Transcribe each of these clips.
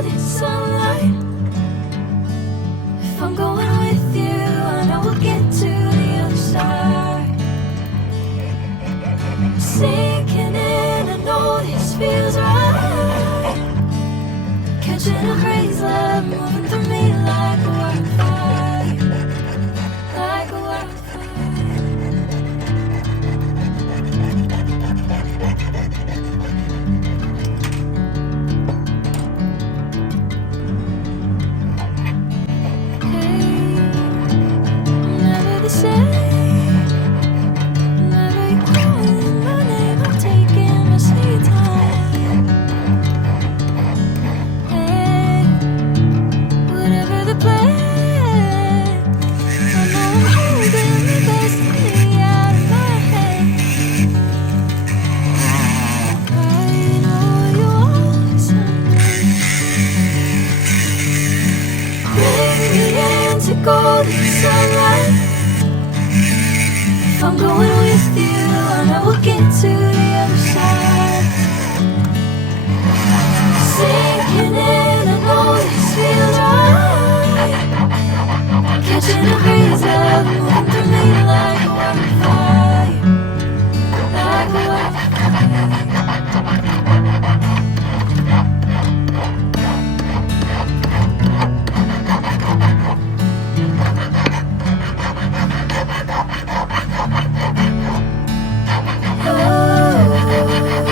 golden sunlight. If I'm going with you, I know we'll get to the other side. Sinking in, I know this feels right. Catching a crazy love, moving through me like a wildfire, like a wildfire. Hey, I'm never the same. Whenever you're calling my name, I'm taking my sweet time. Hey, whatever the plan, I know I'm holding the best of me out of my head. I know you want something. Bring me into golden sunlight. If I'm going with you, I know we'll get to the other side. Sinking in, I know this feels right. Catching a breeze of moving through me like a wildfire, like a wildfire. Oh,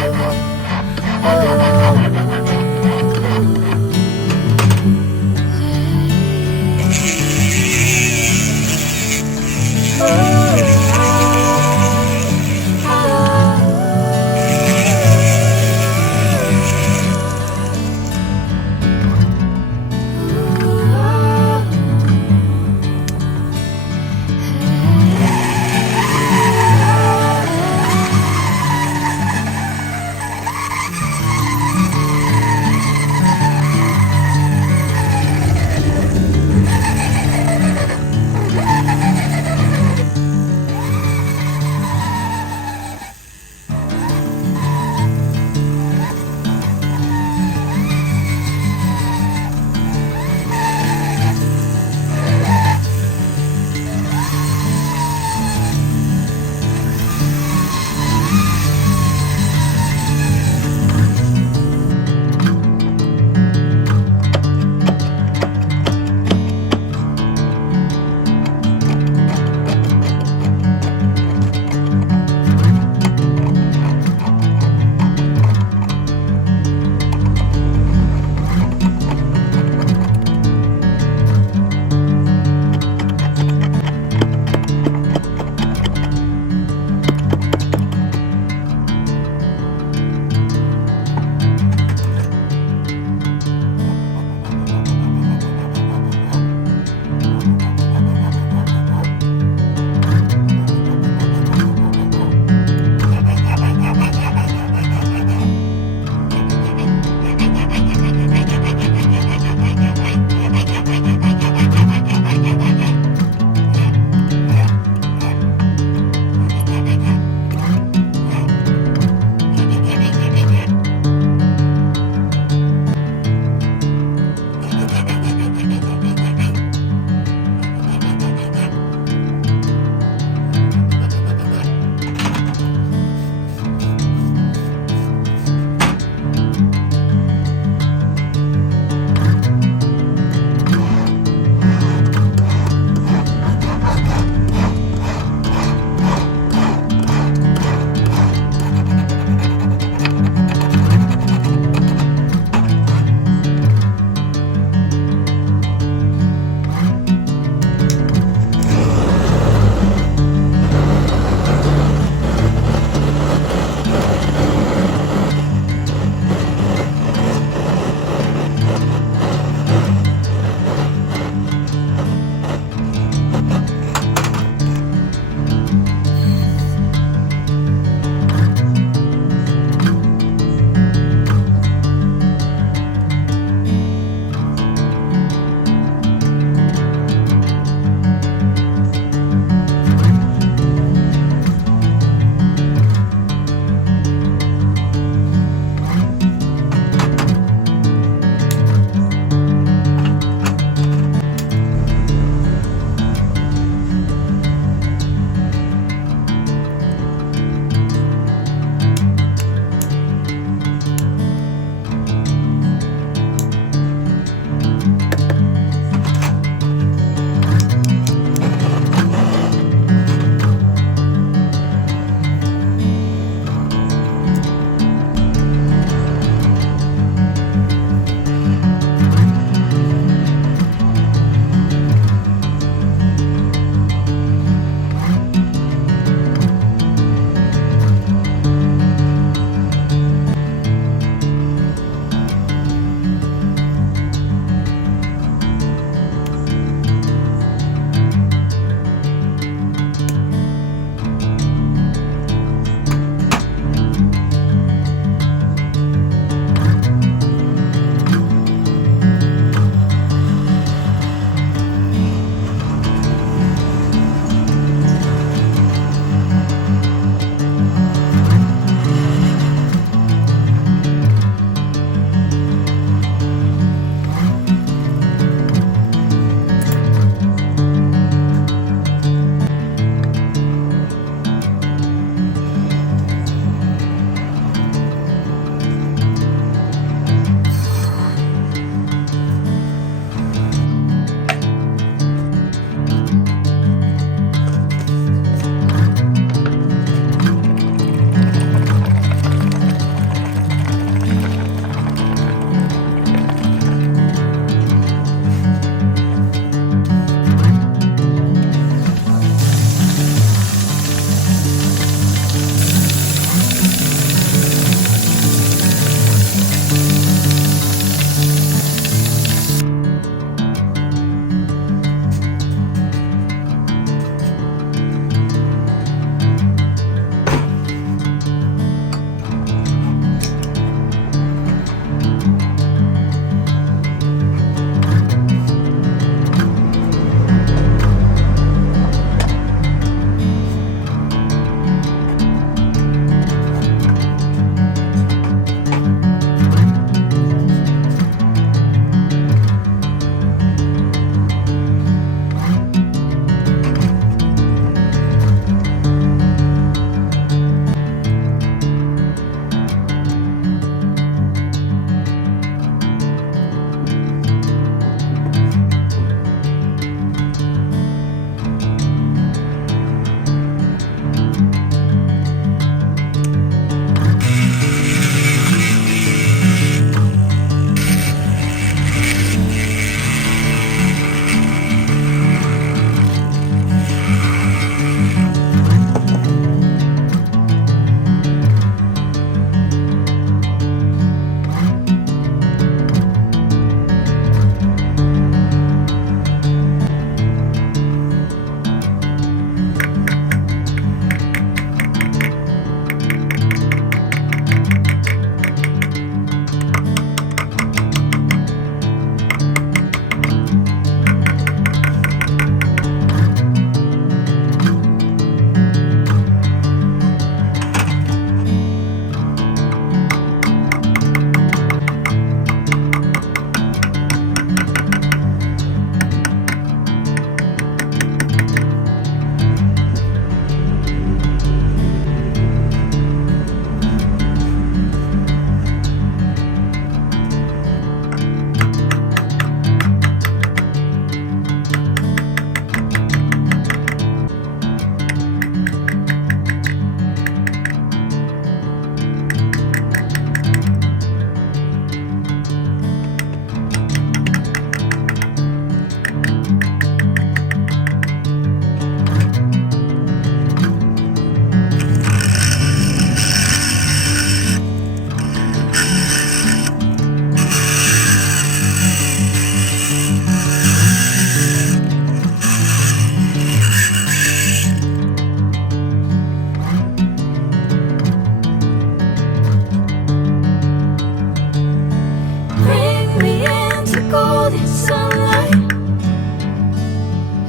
golden sunlight.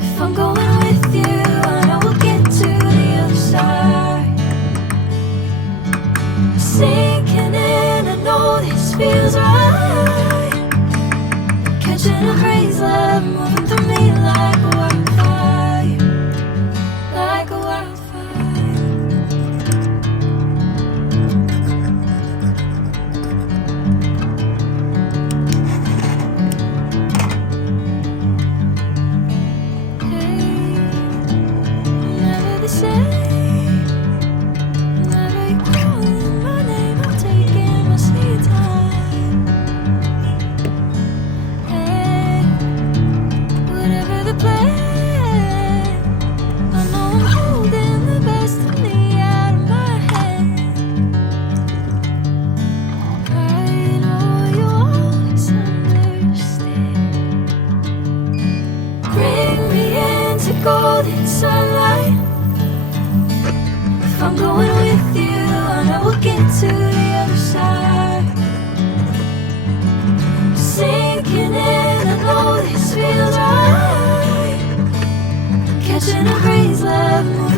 If I'm going with you, I know we'll get to the other side. Sinking in, I know this feels right. Catching a crazy love moving through me like a wildfire, like a wildfire. Hey, never the same. Whenever you're calling my name, I'm taking my sweet time. Hey, whatever the plan, I know I'm holding the best of me out of my hand. I know you always understand. Bring me into golden sunlight. If I'm going with you, I know we'll get to the other side. Sinking in, I know this feels right. Catching a crazy love.